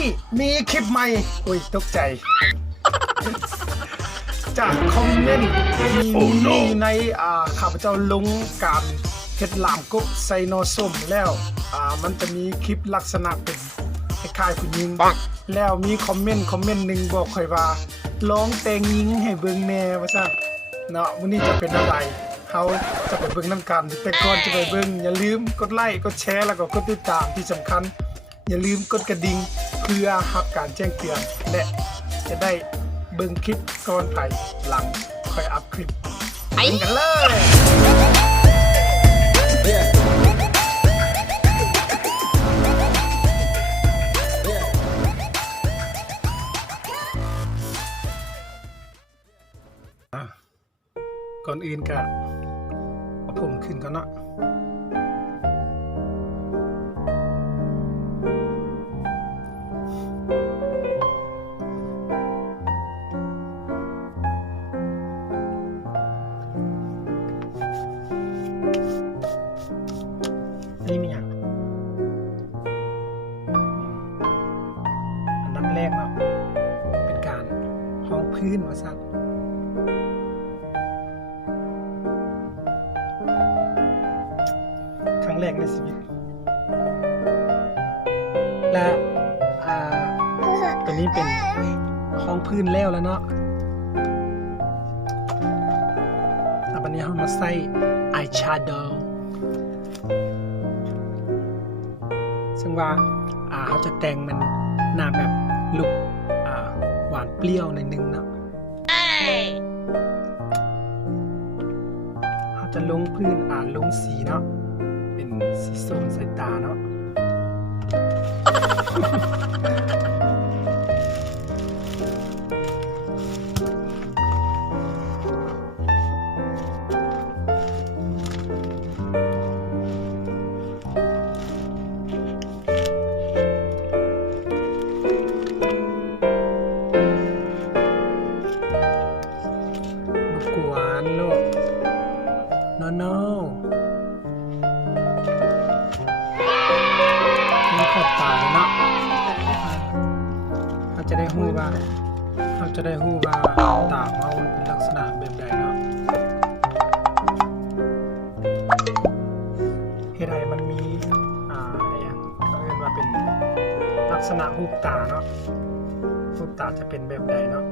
นี้มีคลิปใหม่อุ้ยตกใจจากคอมเมนต์ที่มีในข้าพเจ้าลงการเฮ็ดลามกบไซโนส้มแล้วมันจะมีคลิปลักษณะเป็นคล้ายๆผู้หญิงแล้วมีคอมเมนต์หนึ่งบอกค่อยว่าร้องแต่งหญิงให้เบิ่งแน่ว่าซั่นเนาะมื้อนี้จะเป็นอะไรเฮาจะไปเบิ่งนำกันแต่ก่อนจะไปเบิ่งอย่าลืมกดไลค์กดแชร์แล้วก็กดติดตามที่สำคัญอย่าลืมกดกระดิ่งเพื่อรับการแจ้งเตือนและจะได้เบิ่งคลิปก่อนไปหลังค่อยอัพคลิปไปกันเลยก่อนอื่นก็เอาผมขึ้นก่อนเนาะนี่มีอย่างอันดับแรกเนาะเป็นการห้องพื้นว่าซั่นครั้งแรกในชีวิตและตัวนี้เป็นห้องพื้นแล้วเนาะวันนี้เรามาใส่อายแชโดว์ซึ่งว่าเขาจะแต่งมันหน้าแบบลุคหวานเปรี้ยวในนึงเนาะเขาจะลงพื้นลงสีเนาะเป็นสีส้มใส่ตาเนาะกวนโลกโนนี่ขอบตาเนาะเขาจะได้ฮู้ว่าตาเขาเป็นลักษณะแบบใดเนาะเฮ็ดให้มันมีอย่างเขาเรียกว่าเป็นลักษณะรูปตาเนาะรูปตาจะเป็นแบบใดเนาะ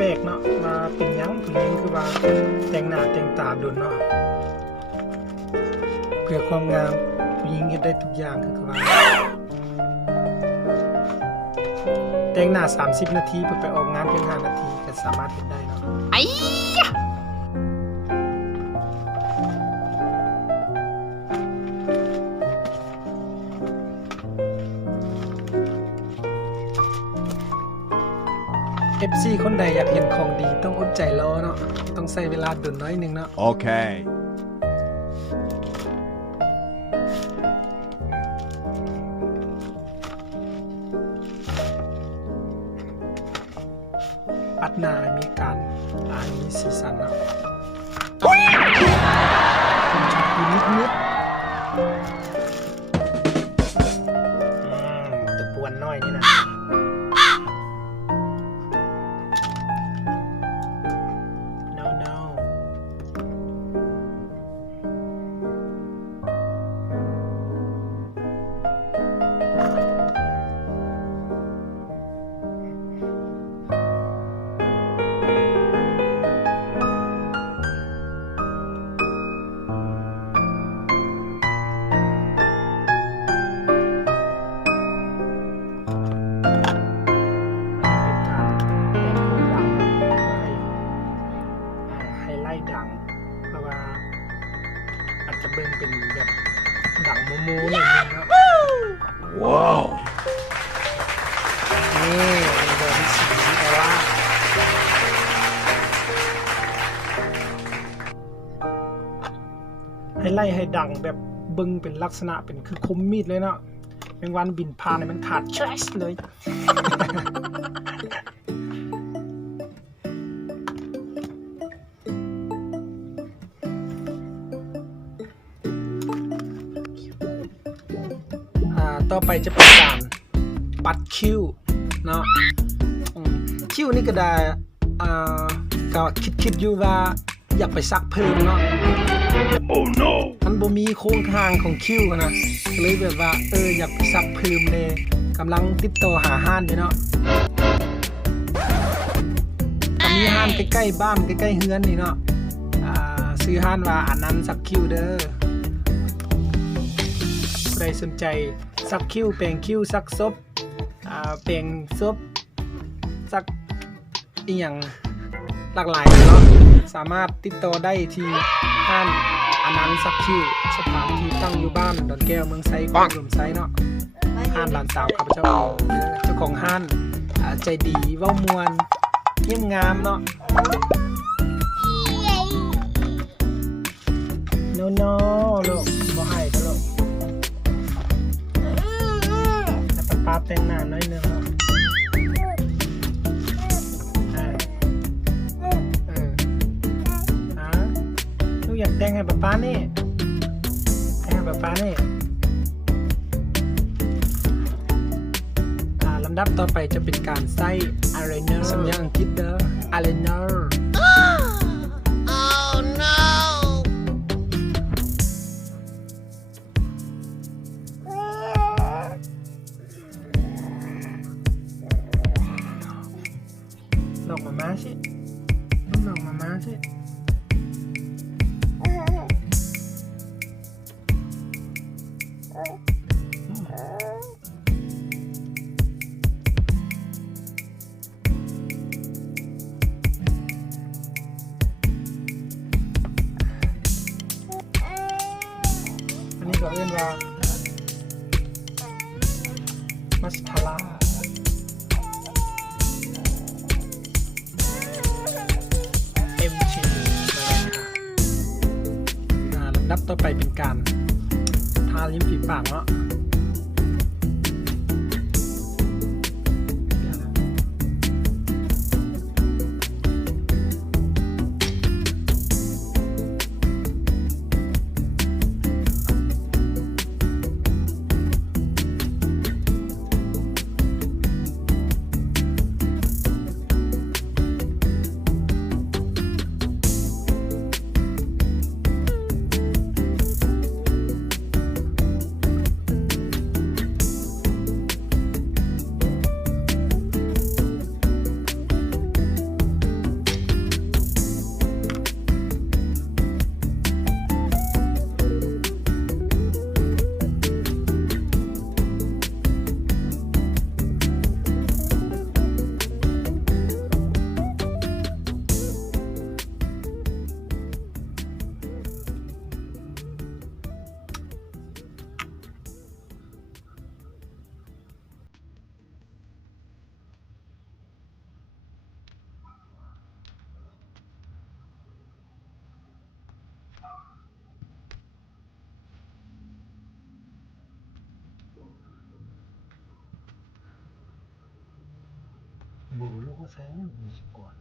แปลกเนาะมาเป็นยังผู้หญิงคือว่าแต่งหน้าแต่งตาดุนเนาะเพื่อความงามผู้หญิงเฮ็ดได้ทุกอย่างคือว่าแต่งหน้า30นาทีเพื่อไปออกงานเพียง5นาทีก็สามารถเฮ็ดได้เนาะFC คนใดอยากเห็นของดีต้องอดใจรอเนาะต้องใช้เวลาดุนน้อยนึงเนาะโอเคปัดหน้ามีการมีสีสันเนาะผมชอบนิดตะปวนน้อยนี่นะดังเพราะว่าอาจจะเบิ่งเป็นแบบดังโมโมหน่อยนึงครับว้าวนี่เบอร์ที่4แต่ว่า ให้ไล่ให้ดังแบบเบิ่งเป็นลักษณะเป็นคือคมมีดเลยเนาะแมงวันบินผ่านมันขาดแชสเลยต่อไปจะเป็นการปัดคิ้วเนาะคิ้วนี่ก็ได้ก็คิดอยู่ว่าอยากไปซักเพิ่มเนาะ Oh no มันบ่มีโครงทางของคิ้วนะก็เลยแบบว่าอยากไปซักเพิ่มแน่กำลังติดต่อหาห้านอยู่เนาะมีห้านใกล้ๆบ้านใกล้ๆเฮือนนี่เนาะซื้อห้านว่าอันนั้นซักคิ้วเด้อใครสนใจซักคิ้วแปรงคิ้วซักซบแปรงซบซักอีหยังหลากหลายเนาะสามารถติดต่อได้ที่ห้านอนันต์ซักคิ้วสถานที่ตั้งอยู่บ้านดอนแก้วเมืองไซกรุงลมไซเนาะห้านหลานสาวข้าพเจ้าเจ้าของห้านใจดีเว้ามวลเยี่ยมงามเนาะโนลูกบ่ให้เด้อลูกแต่ป๊าแต่งหน้าหน่อยนึงเนาะลูกอยากแต่งให้ป๊านี่แต่งให้ป๊านี่ลำดับต่อไปจะเป็นการใส่ eyeliner สัญญาอังกฤษเด้อ eyelinerหลอกมาสิหลอกมาสิอันนี้ก็เรียกว่ามัสคาร่าลำดับต่อไปเป็นการทาลิ้มฝีปากเนาะบูลูกก็ใส่มีสก่อน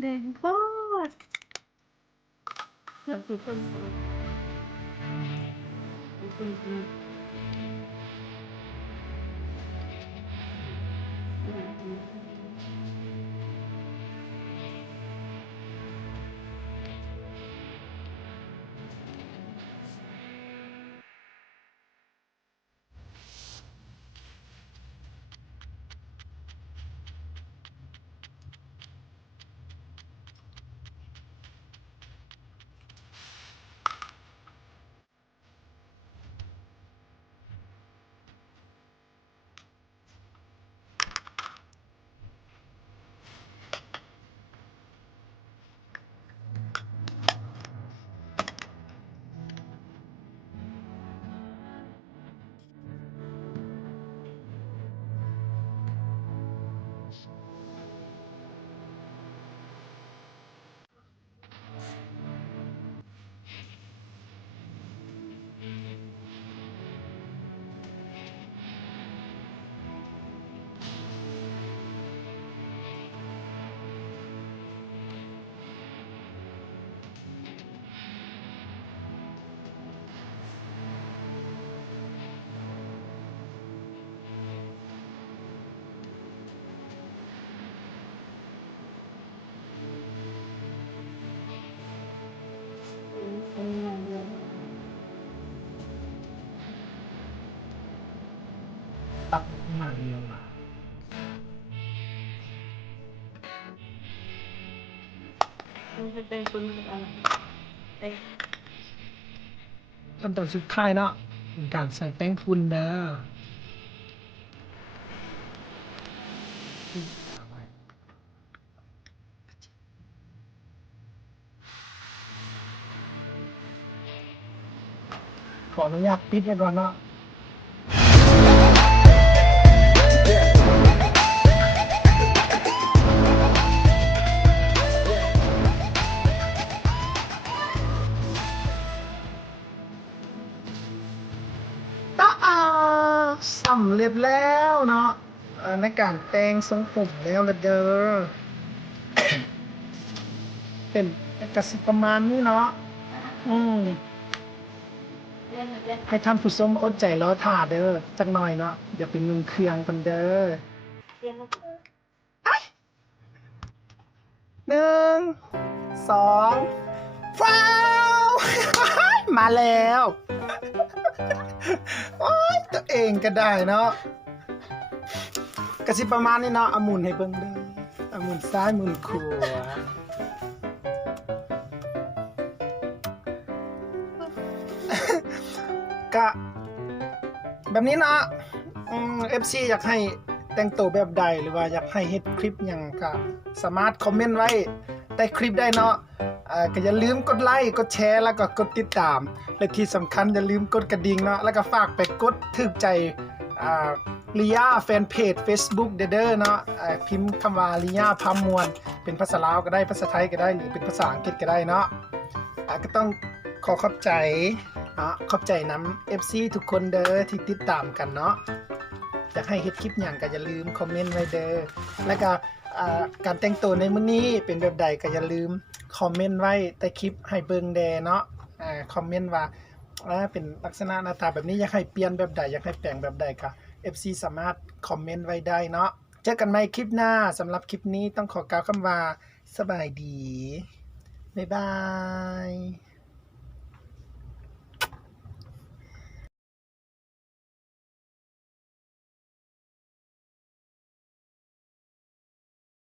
แดงโพดแล้วคือคน มาเดียวมา มันจะเป็นคุณอะไรเต้ ขั้นตอนสุดท้ายเนาะเป็นการใส่แป้งฝุ่นเด้อขออนุญาตปิดไว้ก่อนเนาะสำเร็จแล้วเนาะในการแต่งทรงผมแล้วละเด้อ เป็นกสิประมาณนี้เนาะให้ท่านผู้ชมอดใจรอท่าเด้อจักหน่อยเนาะอย่าเป็นเงินเครื่องกันเด้อหนึ่งสองฟ้าว มาแล้วโอ๊ยตัวเองก็ได้เนาะกสิประมาณนี้เนาะเอาหมุนให้เบิ่งเด้อเอาหมุนซ้ายหมุนขวาก็แบบนี้เนาะFC อยากให้แต่งตัวแบบใดหรือว่าอยากให้เฮ็ดคลิปหยังก็สามารถคอมเมนต์ไว้ใต้คลิปได้เนาะก็อย่าลืมกดไลค์กดแชร์แล้วก็กดติดตามและที่สำคัญอย่าลืมกดกระดิ่งเนาะแล้วก็ฝากไปกดถูกใจลิยาแฟนเพจ Facebook เด้อเนาะพิมพ์คำว่าลิยาพามวลเป็นภาษาลาวก็ได้ภาษาไทยก็ได้หรือเป็นภาษาอังกฤษก็ได้เนาะก็ต้องขอขอบใจขอบใจน้ำ FC ทุกคนเด้อที่ติดตามกันเนาะอยากให้เฮ็ดคลิปหยังก็อย่าลืมคอมเมนต์ไว้เด้อแล้วก็การแต่งตัวในมื้อนี้เป็นแบบใดก็อย่าลืมคอมเมนต์ไว้ใต้คลิปให้เบิ่งแดเนาะคอมเมนต์ว่าเป็นลักษณะหน้าตาแบบนี้อยากให้เปลี่ยนแบบใดอยากให้แปลงแบบใดก็ FC สามารถคอมเมนต์ไว้ได้เนาะเจอกันใหม่คลิปหน้าสำหรับคลิปนี้ต้องขอกล่าวคำว่าสบายดีบ๊ายบาย